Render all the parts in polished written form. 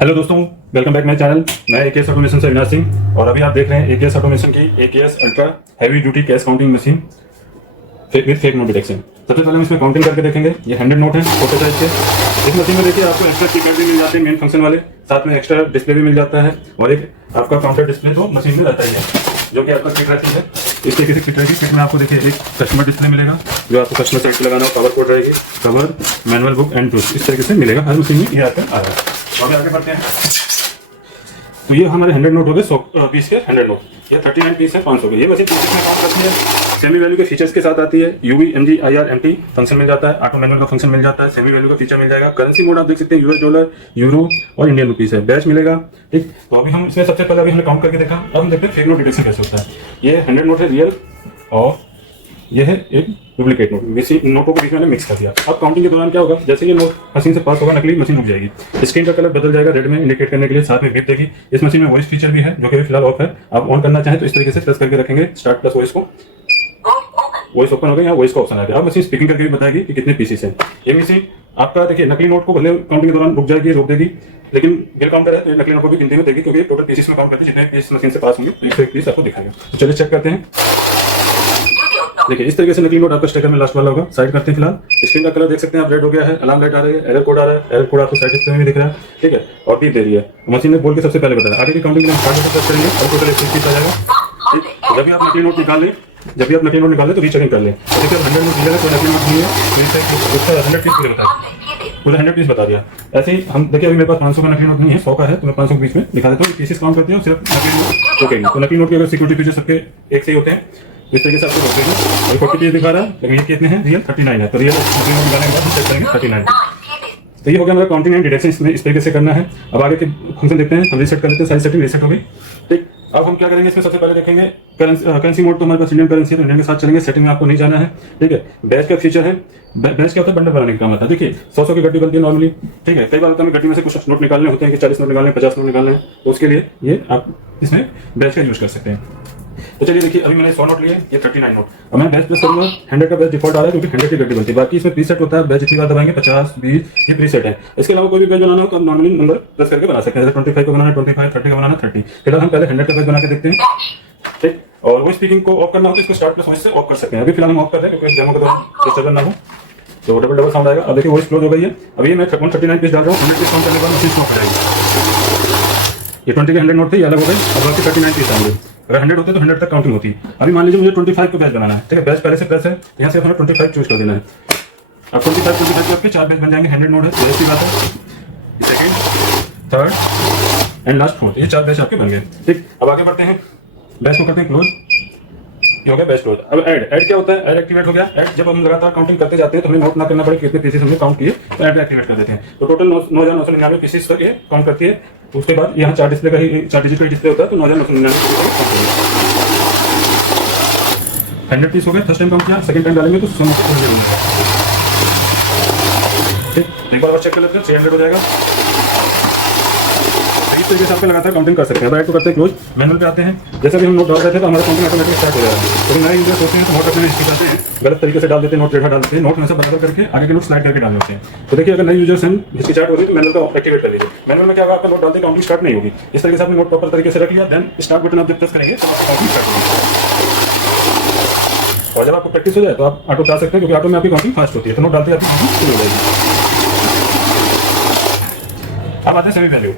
Hello दोस्तों, welcome back my channel. मैं AKS automation से अविनाश सिंह और अभी आप देख रहे हैं एकेएस ऑटोमेशन की AKS ultra heavy duty cash counting machine with fake note detection. सबसे पहले हम इसमें काउंटिंग करके देखेंगे। ये 100 नोट है छोटे साइज के। इस मशीन में देखिए आपको एक्स्ट्रा कीपैड भी मिल जाते हैं मेन फंक्शन वाले, साथ में एक्स्ट्रा डिस्प्ले भी मिल जाता है और एक आपका काउंटर डिस्प्ले तो मशीन में रहता ही है, जो कि आपका किट रहती है। इस तरीके से किट रहेगी। किट में आपको देखिए एक कस्टमर डिस्प्ले मिलेगा जो आपको कस्टमर साइड पे लगाना हो, कवर कोड रहेगी, cover, manual book and tools, इस तरीके से मिलेगा हर मशीन में। ये आकर आ रहा है। अभी आगे बढ़ते हैं। तो ये हमारे 100 नोट हो गए, 100 पीस के 100 नोट। ये 39 पीस है 500 के। ये मशीन किसमें काम करती है? सेमी वैल्यू के फीचर्स के साथ आती है। UV MG IR MT function मिल जाता है, ऑटो मैनुअल का फंक्शन मिल जाता है, सेमी वैल्यू का फीचर मिल जाएगा। करेंसी मोड आप देख सकते हैं US डॉलर, यूरो और इंडियन रुपीस है। बैच मिलेगा। ठीक, तो अभी हम इसमें सबसे पहले अभी हमने काउंट करके देखा। अब हम देखते हैं फेक नोट डिटेक्शन कैसे होता है। ये 100 नोट है रियल और ये है एक डुप्लीकेट नोट। नोटों को बीच में मिक्स कर दिया। अब काउंटिंग के दौरान क्या होगा, जैसे ये नोट मशीन से पास होगा नकली, मशीन रुक जाएगी। स्क्रीन का कलर बदल जाएगा रेड में इंडिकेट करने के लिए, साथ में बीप देगी। इस मशीन में वॉइस फीचर भी है जो कि फिलहाल ऑफ है। आप ऑन करना चाहें तो इस तरीके से प्रेस करके रखेंगे स्टार्ट प्लस वॉइस को, वॉइस ओपन हो गया, यहाँ वॉइस का ऑप्शन आ गया। अब मशीन स्पीकिंग करके भी बताएगी कि कितने पीसेस हैं। ये मशीन आपका देखिए नकली नोट को भले काउंटिंग के दौरान रुक जाएगी, रोक देगी, लेकिन बिल काउंटर है तो नकली नोट को भी गिनती में देगी, क्योंकि टोटल पीसेस में काउंट करते हैं। जितने पीस मशीन से पास होंगे तो एक पीस आपको दिखाएगा। तो चलिए चेक करते हैं। देखिए इस तरीके से नकली नोट आपका स्टिकर में लास्ट वाला होगा। साइड करते हैं। फिलहाल स्क्रीन का कलर देख सकते हैं आप, रेड हो गया है, अलार्म लाइट आ रही है, एरर कोड आ रहा है। एरर कोड आपको साइड डिस्प्ले में दिख रहा है, ठीक है, और बीप दे रही है। मशीन ने बोल के सबसे पहले बताया। आगे की काउंटिंग में स्टार्ट करके करेंगे और टोटल 1 पीस आ जाएगा। ठीक, जब भी आप नकली नोट निकाल लें, तो रीचेकिंग कर लें। देखिए 100 नोट मिलेगा, कोई नकली नोट नहीं है, तो इसका 100 पीस पूरे पूरा 100 पीस बता दिया। ऐसे ही हम देखिए अभी मेरे पास 500 का नकली नोट नहीं है, 100 का है, तो मैं 500 के बीच में दिखा देता हूँ। पीसेस काउंट करती हूँ, सिर्फ नकली नोट रोकेंगे। तो नकली नोट के अगर सिक्योरिटी फीचर सबके एक से ही होते हैं, इस तरीके से आपको रोकेंगे। अभी 40 पीस दिखा रहा है, लेकिन ये कितने हैं? रियल 39 है। तो रियल नकली नोट निकालने के बाद हम चेक करेंगे 39। तो ये हो गया हमारा काउंटिंग एंड डिटेक्शन। इसमें इस तरीके से करना है। अब आगे के फंक्शन देखते हैं। हम रीसेट कर लेते हैं, सारी सेटिंग रीसेट हो गई। ठीक, अब हम क्या करेंगे इसमें सबसे पहले देखेंगे करेंसी मोड। तो हमारे पास इंडियन करेंसी है, तो इंडियन के साथ चलेंगे। सेटिंग में आपको नहीं जाना है, ठीक है। बैच का फीचर है। बैच क्या होता है? बंडल बनाने का काम आता है। देखिए 100 की गड्डी बनती है नॉर्मली, ठीक है। कई बार होता है गड्डी में से कुछ नोट निकालने होते हैं कि 40 नोट निकालने हैं, 50 नोट निकालने हैं, तो उसके लिए ये आप इसमें बैच का यूज कर सकते हैं। तो चलिए देखिए अभी मैंने 100 नोट लिए, ये 39 नोट। अब मैं बैच प्रेस करूंगा। 100 का बैच डिफॉल्ट आ रहा है क्योंकि 100 की गड्डी बनती है। बाकी इसमें प्रीसेट होता है, बैच जितनी बार दबाएंगे 50, 20 ये प्रीसेट है। इसके अलावा कोई भी बैच बनाना हो तो आप नॉर्मली नंबर प्रेस करके बना सकते हैं। जैसे 25 को बनाना है 25, 30 का बनाना है 30। फिलहाल हम पहले 100 का बैच बना के देखते हैं, ठीक। और वो स्पीकिंग को ऑफ करना हो तो इसको स्टार्ट प्लस वॉइस से ऑफ कर सकते हैं। अभी फिलहाल हम ऑफ कर रहे हैं क्योंकि डेमो के दौरान डिस्टर्बेंस ना हो, तो डबल साउंड आएगा। अब देखिए वॉइस क्लोज हो गई है। अभी मैं 139 पीस डाल रहा हूँ। 100 पीस काउंट करने के बाद मशीन स्टॉप हो जाएगी। ये 20 के 100 नोट थे, ये अलग हो गए। अब बाकी 39 पीस आएंगे। अगर 100 होते तो 100 तक काउंटिंग होती। अभी मान लीजिए मुझे 25 को बैच बनाना है, ठीक है। बैच पहले से प्लस है, यहाँ से हमें 25 चूज कर देना है। अब 25 के आपके 4 बैच बन जाएंगे। 100 नोट है, तो ऐसी बात है। Second, third and last fourth, ये 4 बैच आपके बन गए, ठीक। अब आगे बढ़ते हैं। बैच को करते हैं क्लोज। ये हो गया बैच क्लोज। अब ऐड क्या होता है? ऐड एक्टिवेट हो गया। ऐड जब हम लगातार काउंटिंग करते जाते हैं तो हमें नोट ना करना पड़े कितने पीसेस हमने काउंट किए, तो ऐड एक्टिवेट कर देते हैं। तो टोटल 9,999 पीसेस तक ये काउंट करती है। उसके बाद यहाँ 4 डिस्प्ले का ही 4 डिजिट का डिस्प्ले होता है, तो 9,999 100 पीस हो गए। फर्स्ट टाइम काउंट किया, सेकंड टाइम डालेंगे तो ठीक। एक बार और चेक कर लेते हैं, 300 हो जाएगा। इस तरीके से आपको लगातार काउंटिंग कर सकते हैं। अब ऐड को करते हैं क्लोज। मैनुअल पे आते हैं। जैसे भी हम नोट डाल रहे थे तो हमारा काउंटिंग ऑटोमेटिक स्टार्ट हो जाएगा। लेकिन नए यूजर सोचते हैं तो नोट अपने हिस्ट्री हैं, गलत तरीके से डाल देते हैं, नोट टेढ़ा डाल देते हैं। नोट में से बराबर करके आगे के नोट स्लाइड करके डालने होते हैं। तो देखिए अगर नए यूजर्स हैं, हिस्ट्री चार्ट हो रही है, तो मैनुअल का एक्टिवेट कर लीजिए। मैनुअल में क्या होगा, आपका नोट डालते काउंटिंग स्टार्ट नहीं होगी। इस तरीके से आपने नोट प्रॉपर तरीके से रख लिया, देन स्टार्ट बटन आप जब प्रेस करेंगे तो आपका काउंटिंग स्टार्ट होगी। और जब आपको प्रैक्टिस हो जाए तो आप ऑटो डाल सकते हैं, क्योंकि ऑटो में आपकी काउंटिंग फास्ट होती है, तो नोट डालते आपकी काउंटिंग शुरू हो जाएगी। अब आते हैं सेमी वैल्यू।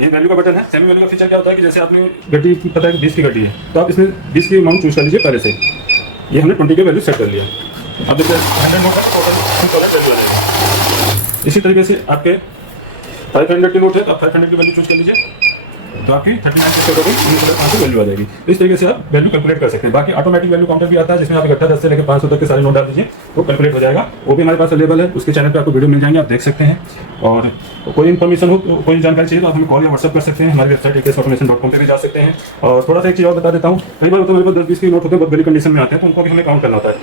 ये वैल्यू का बटन है। सेमी वैल्यू का फीचर क्या होता है कि जैसे आपने गड्डी पता है कि 20 की गड्डी है, तो आप इसमें 20 की अमाउंट चूज कर लीजिए पहले से। ये हमने 20 की वैल्यू सेट कर लिया। अब देखिए 100 नोट है तो टोटल वैल्यू आ जाएगी। इसी तरीके से आपके 500 की नोट है तो आप 500 की वैल्यू चूज कर लीजिए, तो आपकी 39 के टोटल 500 वैल्यू आ जाएगी। इस तरीके से आप वैल्यू कैलकुलेट कर सकते हैं। बाकी ऑटोमेटिक वैल्यू काउंटर भी आता है, जिसमें आप इकट्ठा 10 से लेकर 500 तक के सारे नोट डाल दीजिए, वो कैलकुलेट हो जाएगा। वो भी हमारे पास अवेलेबल है, उसके चैनल पे आपको वीडियो मिल जाएंगे, आप देख सकते हैं। और कोई इन्फॉर्मेशन हो, कोई जानकारी चाहिए तो आप हमें कॉल या व्हाट्सएप कर सकते हैं। हमारी वेबसाइट ekesautomation.com पे भी जा सकते हैं। और थोड़ा सा एक चीज़ और बता देता हूँ, कई बार तो मेरे पास 10-20 के नोट होते हैं, बहुत बड़ी कंडीशन में आते हैं, तो उनको भी हमें काउंट करना होता है।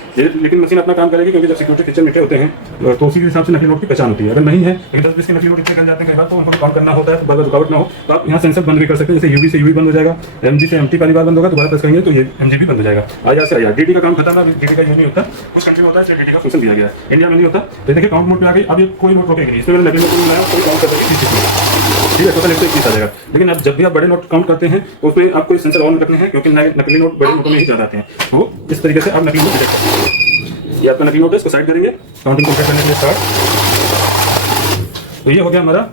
लेकिन मशीन अपना काम करेगी, क्योंकि जब सिक्योरिटी फीचर मीठे होते हैं तो उसी के हिसाब से नकली नोट की पहचान होती है। अगर नहीं है, 10-20 के नकली नोट इतने कर जाते हैं कई बार, तो उनको काउंट करना होता है, तो रुकावट ना हो तो आप यहाँ सेंसर बंद भी क्लिक कर सकते हैं। जैसे यूवी से यूवी बंद हो जाएगा, एमजी से एमटी पहली बार बंद होगा, दोबारा प्रेस करेंगे तो ये एमजी भी बंद हो जाएगा। आईआर से आईआर, डीटी का काम खत्म है, डीटी का यूज नहीं होता, कुछ कंट्री में होता है इसलिए डीटी का फंक्शन दिया गया है, इंडिया में नहीं होता। तो देखिए काउंट मोड पे आ गई, अब ये कोई नोट रोकेगी, इसमें मैंने नकली नोट बनाया, कोई काउंट कर देगी 30, ठीक है, टोटल 121 आ जाएगा। लेकिन अब जब भी आप बड़े नोट काउंट करते हैं तो उसमें आपको सेंसर ऑन रखने हैं, क्योंकि नकली नोट बड़े नोटों में ही ज्यादा आते हैं। तो इस तरीके से आप नकली नोट डिटेक्ट करते हैं। ये आपका नकली नोट है, इसको साइड करेंगे, काउंटिंग कंप्लीट करने के लिए स्टार्ट। तो ये हो गया हमारा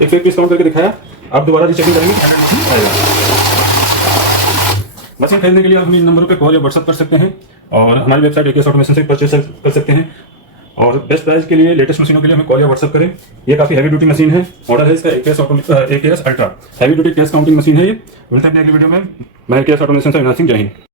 121 काउंट करके दिखाया। आप दोबारा रीचेकिंग करेंगे तो 100 आएगा। मशीन खरीदने के लिए आप हम इन नंबरों पे कॉल या व्हाट्सअप कर सकते हैं और हमारी वेबसाइट एकेएस ऑटोमेशन से परचेज कर सकते हैं। और बेस्ट प्राइस के लिए, लेटेस्ट मशीनों के लिए हमें कॉल या व्हाट्सअप करें। ये काफी हैवी ड्यूटी मशीन है, मॉडल है इसका AKS ultra, heavy duty cash counting machine है ये। मिलते हैं अगली वीडियो में। मैं एकेएस ऑटोमेशन से अविनाश सिंह, जय हिंद।